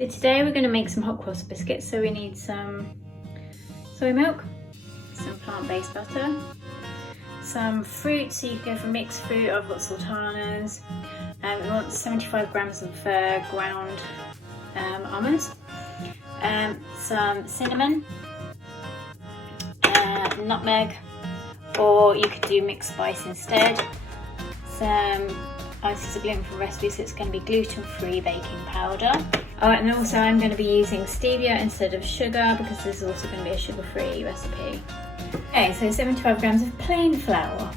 So today we're going to make some hot cross biscuits. So we need some soy milk, some plant-based butter, some fruit, so you can go for mixed fruit. I've got sultanas. We want 75 grams of ground almonds, some cinnamon, nutmeg, or you could do mixed spice instead. This is a gluten-free recipe, so it's going to be gluten-free baking powder. Oh, and also I'm going to be using stevia instead of sugar because this is also going to be a sugar-free recipe. Okay, so 75 grams of plain flour.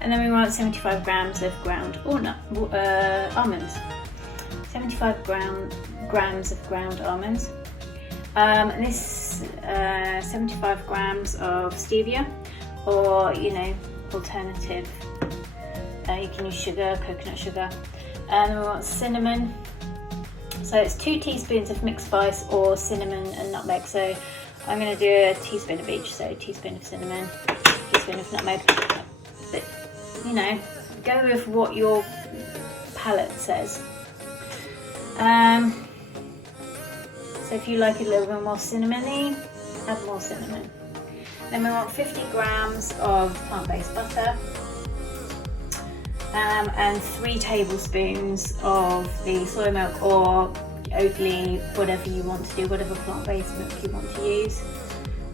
And then we want 75 grams of ground almonds. 75 grams of ground almonds. And this 75 grams of stevia, or alternative. You can use sugar, coconut sugar. And we want cinnamon. So it's 2 teaspoons of mixed spice or cinnamon and nutmeg. So I'm going to do a teaspoon of each. So a teaspoon of cinnamon, teaspoon of nutmeg. But go with what your palate says. So if you like it a little bit more cinnamony, add more cinnamon. Then we want 50 grams of plant-based butter. And 3 tablespoons of the soy milk or Oatly, whatever you want to do, whatever plant-based milk you want to use,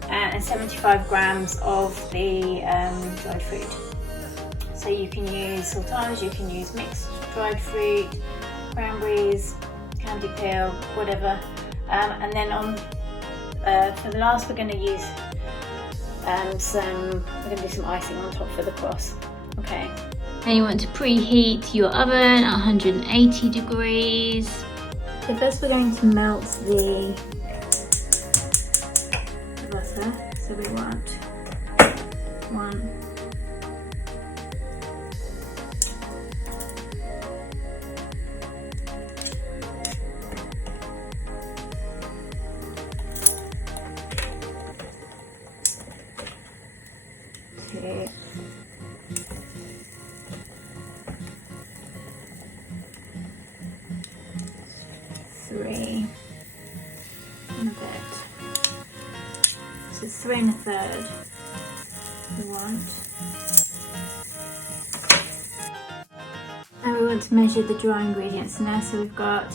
and 75 grams of the dried fruit. So you can use sultanas, you can use mixed dried fruit, cranberries, candy peel, whatever. And then for the last, we're going to use we're going to do some icing on top for the cross. Okay. Then you want to preheat your oven at 180 degrees. So first we're going to melt the butter. So we want 1, 2, 3 and a bit. So 3 1/3 we want. And we want to measure the dry ingredients now. So we've got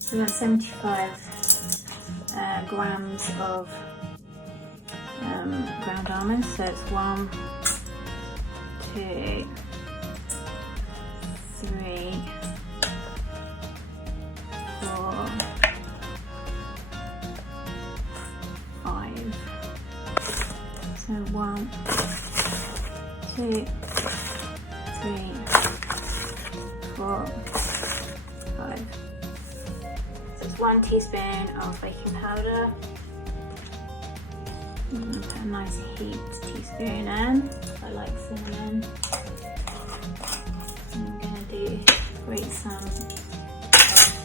75 grams of ground almonds. So it's 1, 2, 3, 4, 5. So 1, 2, 3, 4, 5. So it's 1 teaspoon of baking powder. I'm going to put a nice heaped teaspoon in. I like cinnamon. I'm going to grate some of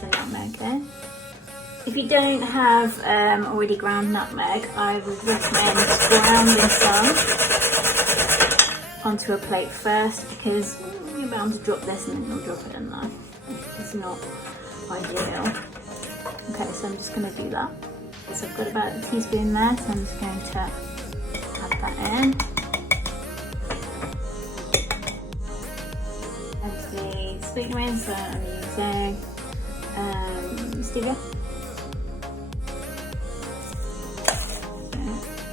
the nutmeg there. If you don't have already ground nutmeg, I would recommend grounding some onto a plate first, because you're bound to drop this and then you'll drop it in there. It's not ideal. Okay, so I'm just going to do that. So I've got about a teaspoon there, so I'm just going to add that in. And the sweetener, so I'm using stevia.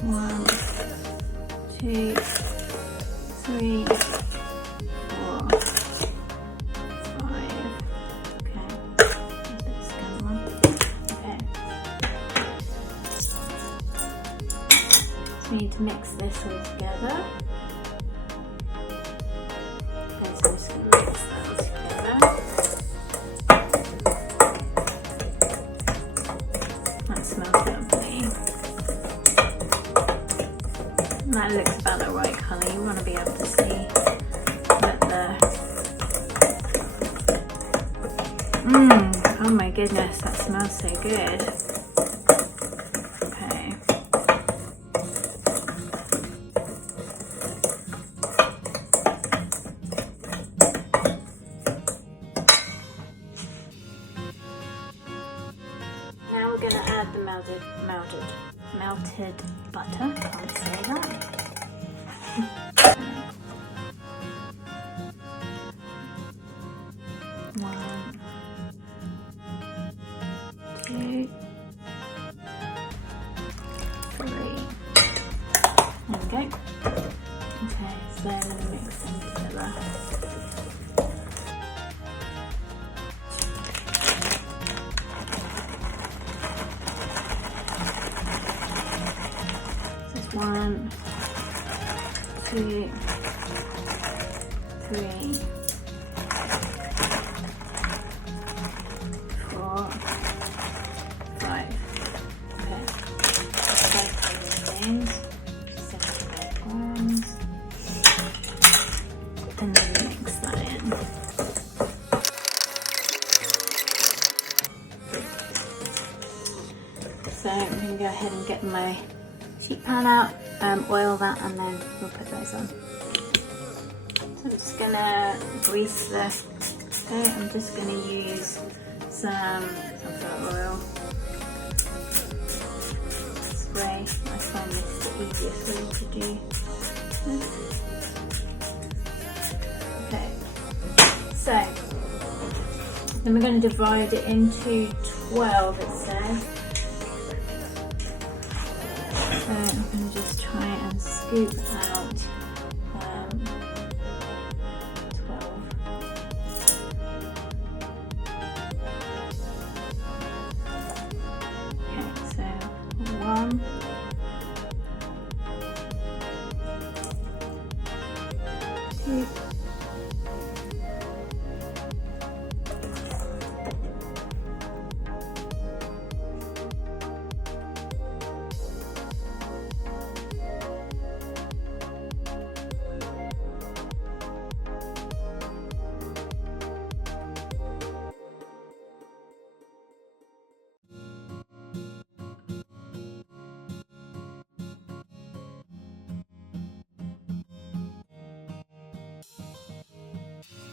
1, 2, 3, 4, 5. Okay. Okay. So we need to mix this all together. Okay, so I'm just going to mix that all together. That smells lovely. That looks about the right colour. You want to be able to see that oh my goodness, that smells so good. Okay. melted butter, can't say that. 1, 2, 3. There we go. Okay, so I'm going to mix them together. This is 1, 2, 3, 4, 5. Okay. 5 tablespoons, 75 grams, and then mix that in. So I'm going to go ahead and get my sheet pan out, oil that, and then we'll put those on. So I'm just going to grease the okay, I'm just going to use some sunflower oil spray. I find this the easiest way to do this. Okay, so then we're going to divide it into 12, it says. So I'm going to just try and scoop out 12. Okay, so 1, 2,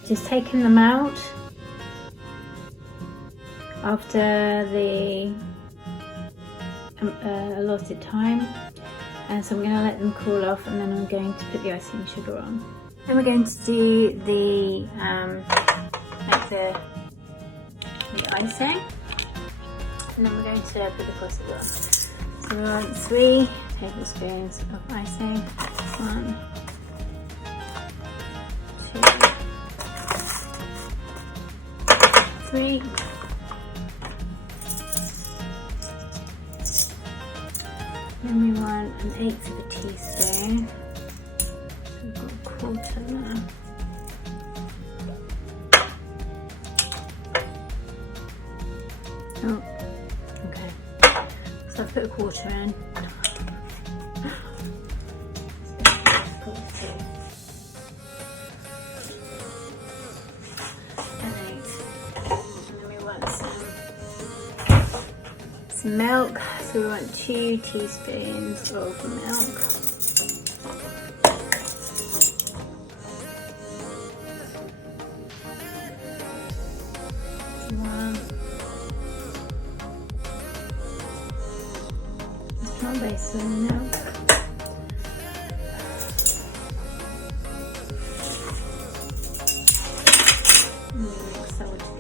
just taking them out after the allotted time, and so I'm going to let them cool off, and then I'm going to put the icing sugar on. Then we're going to do the the icing, and then we're going to put the custard on. So we want 3 tablespoons of icing. 1, 2, 3. Then we want 1/8 of a teaspoon. So we've got 1/4 there. Oh, okay. So I've put 1/4 in. Some milk, so we want 2 teaspoons of milk. Small basin of milk. And we mix that all together.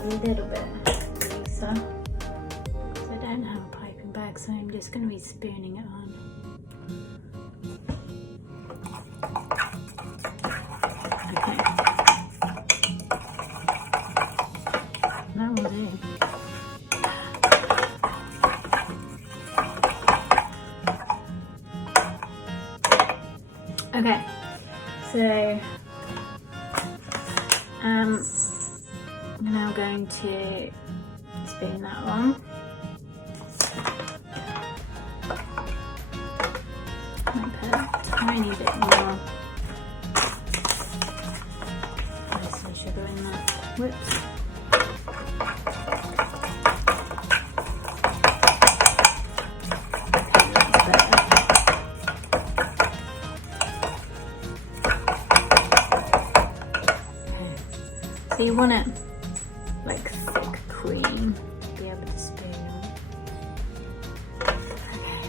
A little bit looser because I don't have a piping bag, so I'm just going to be spooning it on. Okay, that will do. Okay, so I'm now going to spoon that on. I put a tiny bit more sugar in that. Whoops. So you want it like thick cream to be able to spoon on. Okay.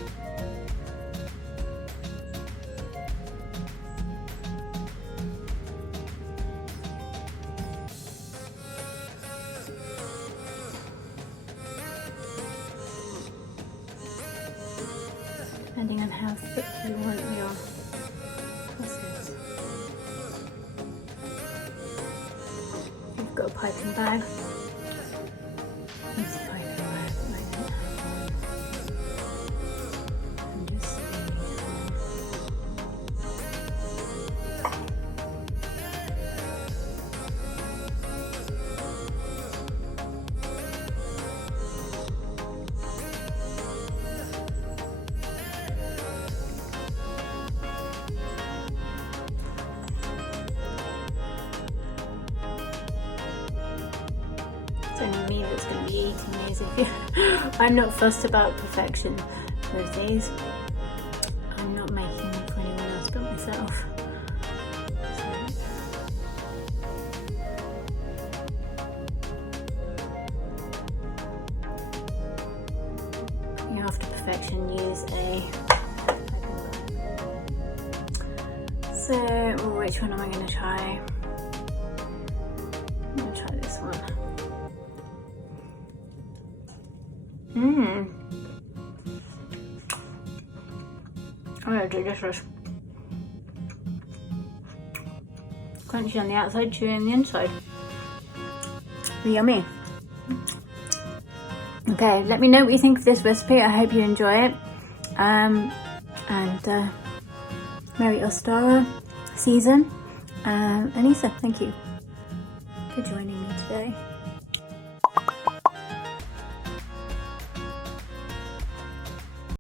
Depending on how thick you want your custard. Got a piping bag. Use a piping bag and just spoon it on. It's only me that's going to be eating these. I'm not fussed about perfection with these. I'm not making them for anyone else but myself. After perfection, use a piping bag. So, which one am I going to try? I'm going to try this one. Oh, they're delicious. Crunchy on the outside, chewy on the inside. Yummy. Okay, let me know what you think of this recipe. I hope you enjoy it. And Merry Ostara season. Anissa, thank you for joining me today.